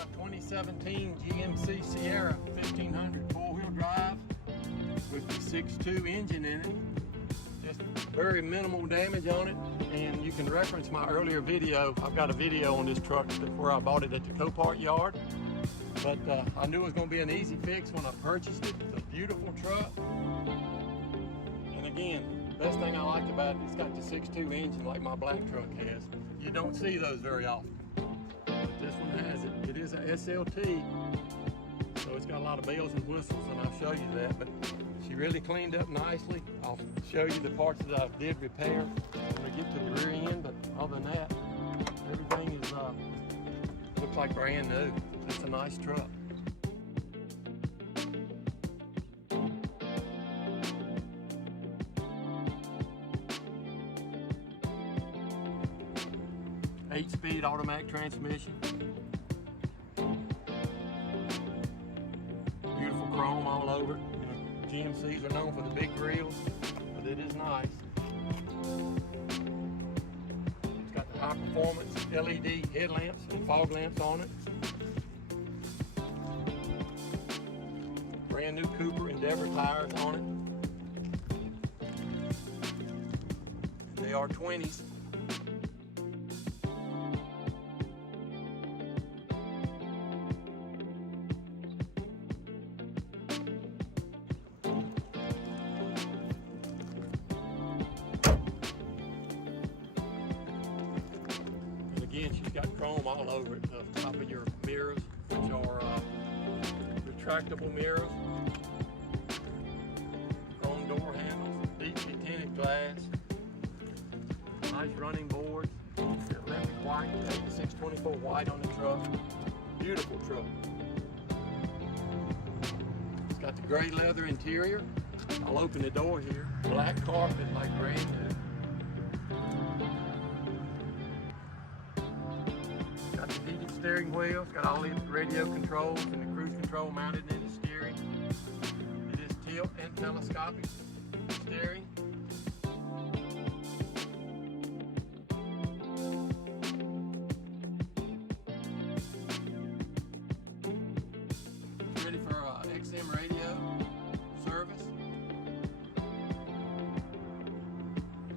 a 2017 GMC Sierra 1500 four-wheel drive with the 6.2 engine in it. Just very minimal damage on it, and you can reference my earlier video. I've got a video on this truck where I bought it at the Copart yard, but I knew it was going to be an easy fix when I purchased it. It's a beautiful truck, and again, best thing I like about it, it's got the 6.2 engine like my black truck has. You don't see those very often, but this one has it. It is a SLT, so it's got a lot of bells and whistles, and I'll show you that, but she really cleaned up nicely. I'll show you the parts that I did repair when we get to the rear end, but other than that, everything is looks like brand new. It's a nice truck. Eight-speed automatic transmission. Beautiful chrome all over it. GMCs are known for the big grills, but it is nice. It's got the high performance LED headlamps and fog lamps on it. Brand new Cooper Endeavor tires on it. They are 20s. Again, she's got chrome all over it, the top of your mirrors, which are retractable mirrors, chrome door handles, deeply tinted glass, nice running boards, electric white, 8624 white on the truck, beautiful truck. It's got the gray leather interior. I'll open the door here, black carpet like brand new. Got the heated steering wheel. It's got all the radio controls and the cruise control mounted in the steering. It is tilt and telescopic steering. It's ready for XM radio service.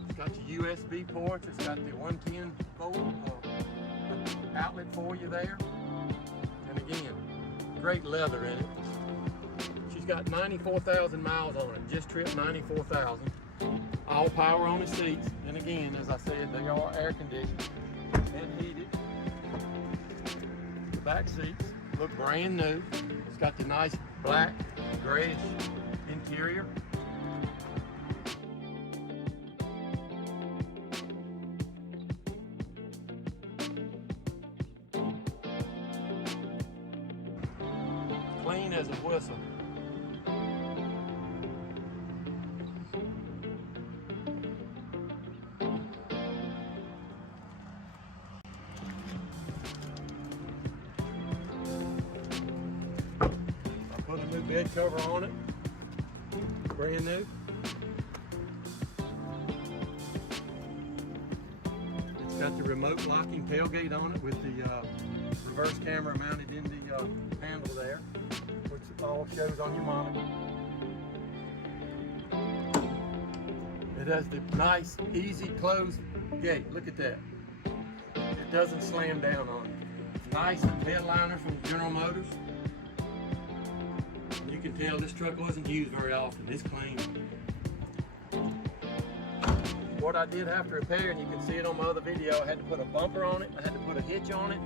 It's got the USB ports. It's got the 110 volt outlet for you there, and again, great leather in it. She's got 94,000 miles on it, just tripped 94,000. All power on the seats, and again, as I said, they are air conditioned and heated. The back seats look brand new. It's got the nice black grayish interior. Clean as a whistle. I put a new bed cover on it, brand new. It's got the remote locking tailgate on it with the reverse camera mounted in the handle there, which all shows on your monitor. It has the nice, easy close gate. Look at that. It doesn't slam down on you. Nice headliner from General Motors. You can tell this truck wasn't used very often. It's clean. What I did have to repair, and you can see it on my other video, I had to put a bumper on it. I had to put a hitch on it.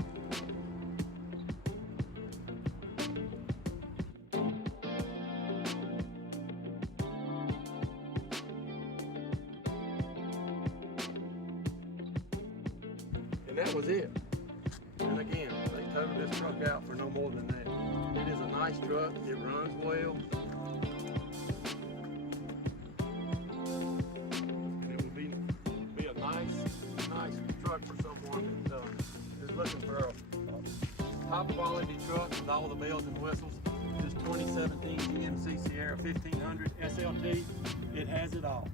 And that was it. And again, they totaled this truck out for no more than that. It is a nice truck. It runs well. And it would be a nice truck for someone that is looking for a top quality truck with all the bells and whistles. This 2017 GMC Sierra 1500 SLT, it has it all.